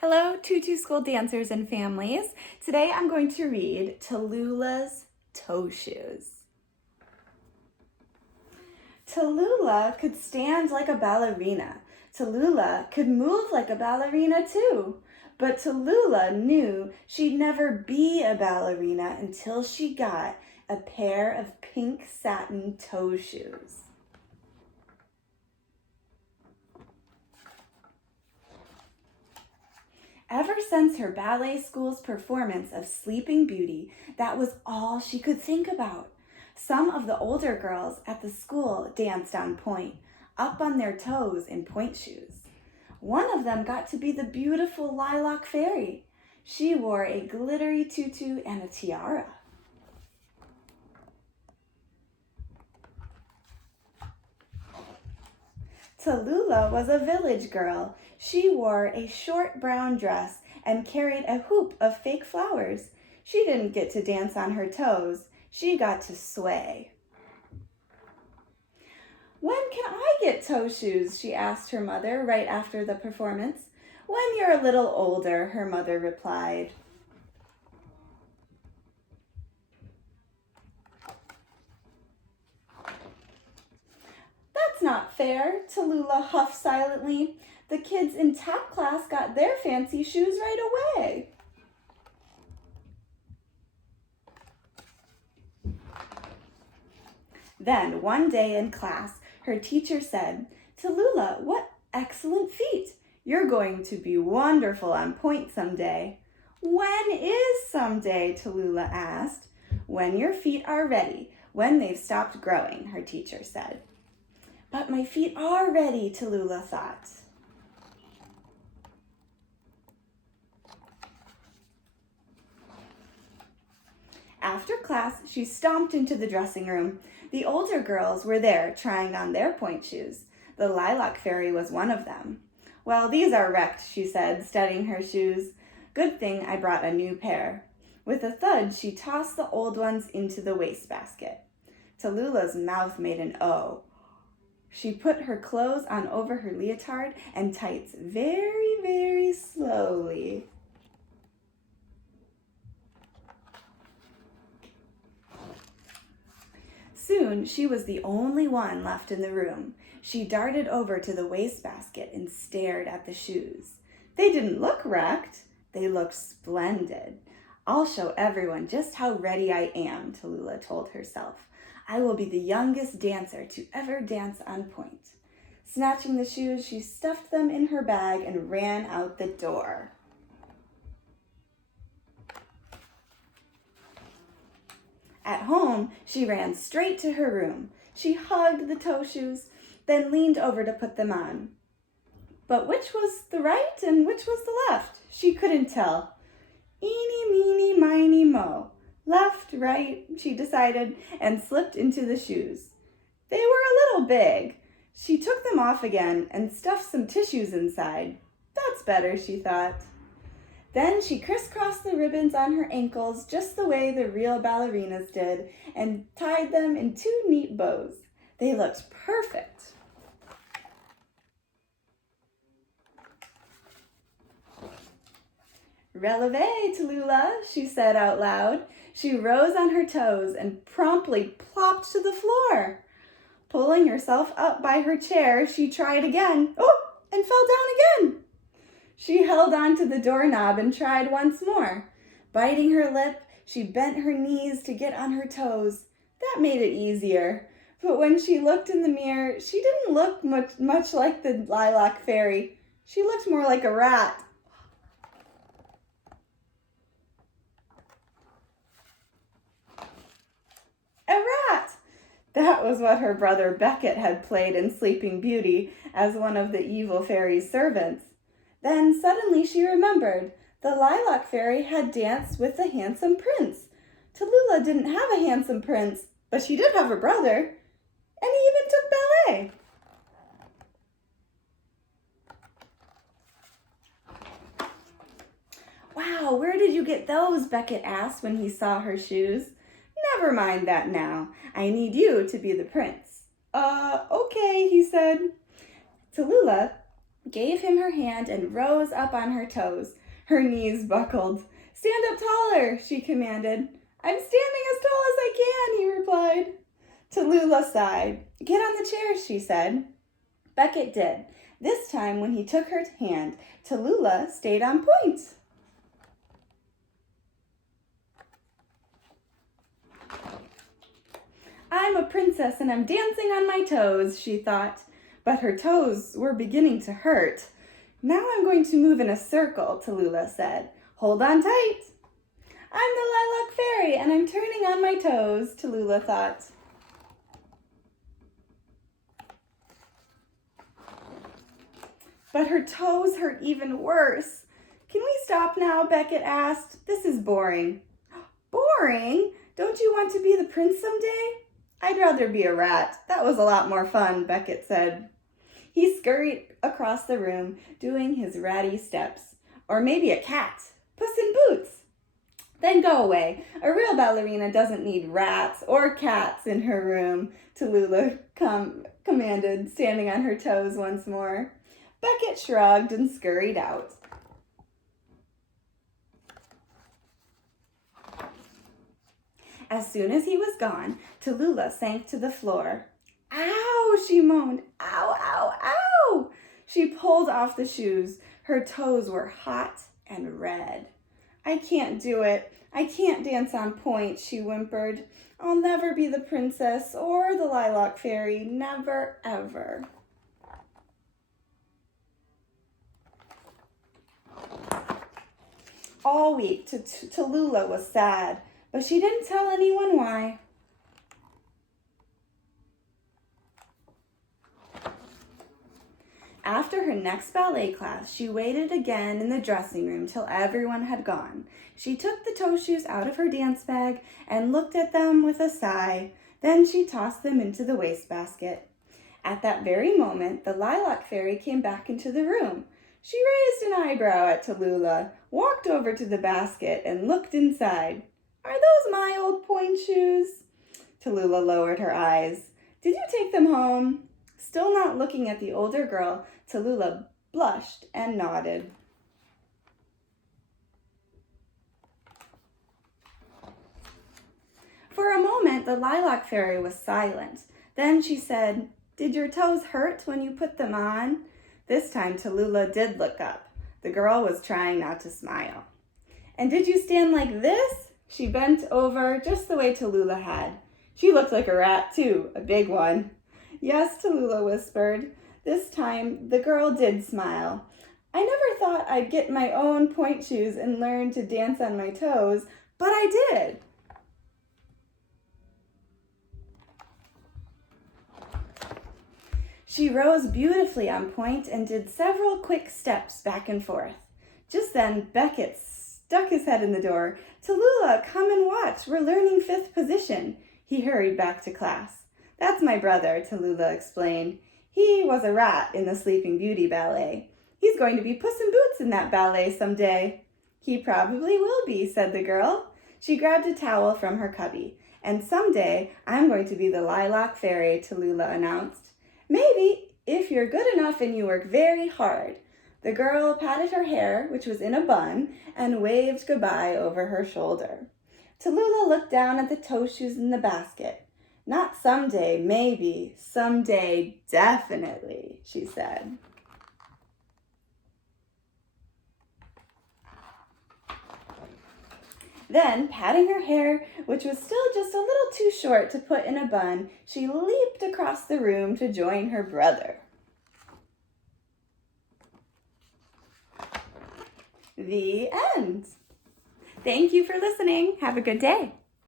Hello, Tutu School dancers and families. Today I'm going to read Tallulah's Toe Shoes. Tallulah could stand like a ballerina. Tallulah could move like a ballerina too. But Tallulah knew she'd never be a ballerina until she got a pair of pink satin toe shoes. Ever since her ballet school's performance of Sleeping Beauty, that was all she could think about. Some of the older girls at the school danced on point, up on their toes in point shoes. One of them got to be the beautiful Lilac Fairy. She wore a glittery tutu and a tiara. Tallulah was a village girl. She wore a short brown dress and carried a hoop of fake flowers. She didn't get to dance on her toes. She got to sway. "When can I get toe shoes?" she asked her mother right after the performance. "When you're a little older," her mother replied. "That's not fair," Tallulah huffed silently. "The kids in tap class got their fancy shoes right away." Then one day in class, her teacher said, "Tallulah, what excellent feet! You're going to be wonderful on point someday." "When is someday?" Tallulah asked. "When your feet are ready, when they've stopped growing," her teacher said. "But my feet are ready," Tallulah thought. After class, she stomped into the dressing room. The older girls were there trying on their point shoes. The Lilac Fairy was one of them. "Well, these are wrecked," she said, studying her shoes. "Good thing I brought a new pair." With a thud, she tossed the old ones into the wastebasket. Tallulah's mouth made an O. She put her clothes on over her leotard and tights very, very slowly. Soon she was the only one left in the room. She darted over to the wastebasket and stared at the shoes. They didn't look wrecked. They looked splendid. "I'll show everyone just how ready I am," Tallulah told herself. "I will be the youngest dancer to ever dance on point." Snatching the shoes, she stuffed them in her bag and ran out the door. At home, she ran straight to her room. She hugged the toe shoes, then leaned over to put them on. But which was the right and which was the left? She couldn't tell. "Eeny, meeny, miny, mo. Left, right," she decided, and slipped into the shoes. They were a little big. She took them off again and stuffed some tissues inside. "That's better," she thought. Then she crisscrossed the ribbons on her ankles just the way the real ballerinas did and tied them in two neat bows. They looked perfect. "Releve, Tallulah," she said out loud. She rose on her toes and promptly plopped to the floor. Pulling herself up by her chair, she tried again. Oh, and fell down again. She held on to the doorknob and tried once more. Biting her lip, she bent her knees to get on her toes. That made it easier. But when she looked in the mirror, she didn't look much like the Lilac Fairy. She looked more like a rat. A rat! That was what her brother Beckett had played in Sleeping Beauty as one of the evil fairy's servants. Then suddenly she remembered. The Lilac Fairy had danced with the handsome prince. Tallulah didn't have a handsome prince, but she did have a brother, and he even took ballet. "Wow, where did you get those?" Beckett asked when he saw her shoes. "Never mind that now. I need you to be the prince." Okay," he said. Tallulah gave him her hand, and rose up on her toes. Her knees buckled. "Stand up taller," she commanded. "I'm standing as tall as I can," he replied. Tallulah sighed. "Get on the chair," she said. Beckett did. This time, when he took her hand, Tallulah stayed on point. "I'm a princess and I'm dancing on my toes," she thought. But her toes were beginning to hurt. "Now I'm going to move in a circle," Tallulah said. "Hold on tight." "I'm the Lilac Fairy and I'm turning on my toes," Tallulah thought. But her toes hurt even worse. "Can we stop now?" Beckett asked. "This is boring." "Boring? Don't you want to be the prince someday?" "I'd rather be a rat. That was a lot more fun," Beckett said. He scurried across the room, doing his ratty steps. "Or maybe a cat. Puss in Boots." "Then go away. A real ballerina doesn't need rats or cats in her room," Tallulah commanded, standing on her toes once more. Beckett shrugged and scurried out. As soon as he was gone, Tallulah sank to the floor. "Ow!" she moaned. "Ow, ow, ow!" She pulled off the shoes. Her toes were hot and red. "I can't do it. I can't dance on point," she whimpered. "I'll never be the princess or the Lilac Fairy. Never, ever." All week, Tallulah was sad, but she didn't tell anyone why. After her next ballet class, she waited again in the dressing room till everyone had gone. She took the toe shoes out of her dance bag and looked at them with a sigh. Then she tossed them into the wastebasket. At that very moment, the Lilac Fairy came back into the room. She raised an eyebrow at Tallulah, walked over to the basket, and looked inside. "Are those my old point shoes?" Tallulah lowered her eyes. "Did you take them home?" Still not looking at the older girl, Tallulah blushed and nodded. For a moment, the Lilac Fairy was silent. Then she said, "Did your toes hurt when you put them on?" This time, Tallulah did look up. The girl was trying not to smile. "And did you stand like this?" She bent over just the way Tallulah had. She looked like a rat, too, a big one. "Yes," Tallulah whispered. This time, the girl did smile. "I never thought I'd get my own point shoes and learn to dance on my toes, but I did." She rose beautifully on point and did several quick steps back and forth. Just then, Beckett stuck his head in the door. "Tallulah, come and watch. We're learning 5th position." He hurried back to class. "That's my brother," Tallulah explained. "He was a rat in the Sleeping Beauty ballet. He's going to be Puss in Boots in that ballet someday." "He probably will be," said the girl. She grabbed a towel from her cubby. "And someday I'm going to be the Lilac Fairy," Tallulah announced. "Maybe, if you're good enough and you work very hard." The girl patted her hair, which was in a bun, and waved goodbye over her shoulder. Tallulah looked down at the toe shoes in the basket. "Not someday, maybe. Someday, definitely," she said. Then, patting her hair, which was still just a little too short to put in a bun, she leaped across the room to join her brother. The end. Thank you for listening. Have a good day.